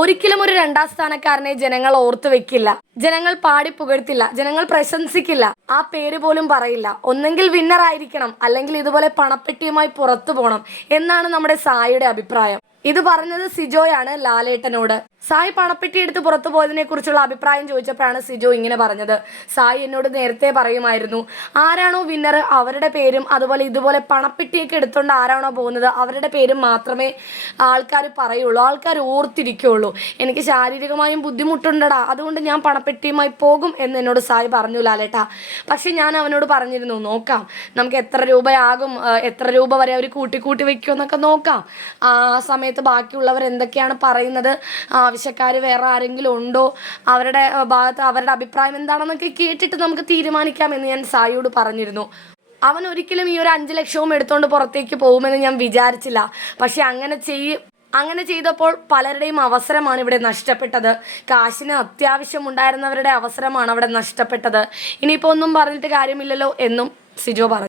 ഒരിക്കലും ഒരു രണ്ടാം സ്ഥാനക്കാരനെ ജനങ്ങൾ ഓർത്തു വെക്കില്ല, ജനങ്ങൾ പാടി പുകഴ്ത്തില്ല, ജനങ്ങൾ പ്രശംസിക്കില്ല, ആ പേര് പോലും പറയില്ല. ഒന്നെങ്കിൽ വിന്നർ ആയിരിക്കണം, അല്ലെങ്കിൽ ഇതുപോലെ പണപ്പെട്ടിയുമായി പുറത്തു പോകണം എന്നാണ് നമ്മുടെ സായിയുടെ അഭിപ്രായം. ഇത് പറഞ്ഞത് സിജോയാണ് ലാലേട്ടനോട്. സായി പണപ്പെട്ടി എടുത്ത് പുറത്തു പോയതിനെ കുറിച്ചുള്ള അഭിപ്രായം ചോദിച്ചപ്പോഴാണ് സിജോ ഇങ്ങനെ പറഞ്ഞത്. സായി എന്നോട് നേരത്തെ പറയുമായിരുന്നു, ആരാണോ വിന്നർ അവരുടെ പേരും അതുപോലെ ഇതുപോലെ പണപ്പെട്ടിയൊക്കെ എടുത്തുകൊണ്ട് ആരാണോ പോകുന്നത് അവരുടെ പേരും മാത്രമേ ആൾക്കാർ പറയുള്ളൂ, ആൾക്കാർ ഓർത്തിരിക്കുകയുള്ളൂ. എനിക്ക് ശാരീരികമായും ബുദ്ധിമുട്ടുണ്ടടാ, അതുകൊണ്ട് ഞാൻ പണപ്പെട്ടിയുമായി പോകും എന്ന് എന്നോട് സായി പറഞ്ഞു ലാലേട്ടാ. പക്ഷെ ഞാൻ അവനോട് പറഞ്ഞിരുന്നു, നോക്കാം നമുക്ക് എത്ര രൂപയാകും, എത്ര രൂപ വരെ അവർ കൂട്ടി വെക്കുമെന്നൊക്കെ നോക്കാം. ആ സമയത്ത് ബാക്കിയുള്ളവർ എന്തൊക്കെയാണ് പറയുന്നത്, ആവശ്യക്കാർ വേറെ ആരെങ്കിലും ഉണ്ടോ, അവരുടെ ഭാഗത്ത് അവരുടെ അഭിപ്രായം എന്താണെന്നൊക്കെ കേട്ടിട്ട് നമുക്ക് തീരുമാനിക്കാമെന്ന് ഞാൻ സായിയോട് പറഞ്ഞിരുന്നു. അവൻ ഒരിക്കലും ഈ ഒരു 5 ലക്ഷവും എടുത്തുകൊണ്ട് പുറത്തേക്ക് പോകുമെന്ന് ഞാൻ വിചാരിച്ചില്ല. പക്ഷെ അങ്ങനെ ചെയ്തപ്പോൾ പലരുടെയും അവസരമാണ് ഇവിടെ നഷ്ടപ്പെട്ടത്. കാശിന് അത്യാവശ്യമുണ്ടായിരുന്നവരുടെ അവസരമാണ് അവിടെ നഷ്ടപ്പെട്ടത്. ഇനിയിപ്പോൾ ഒന്നും പറഞ്ഞിട്ട് കാര്യമില്ലല്ലോ എന്നും സിജോ പറഞ്ഞു.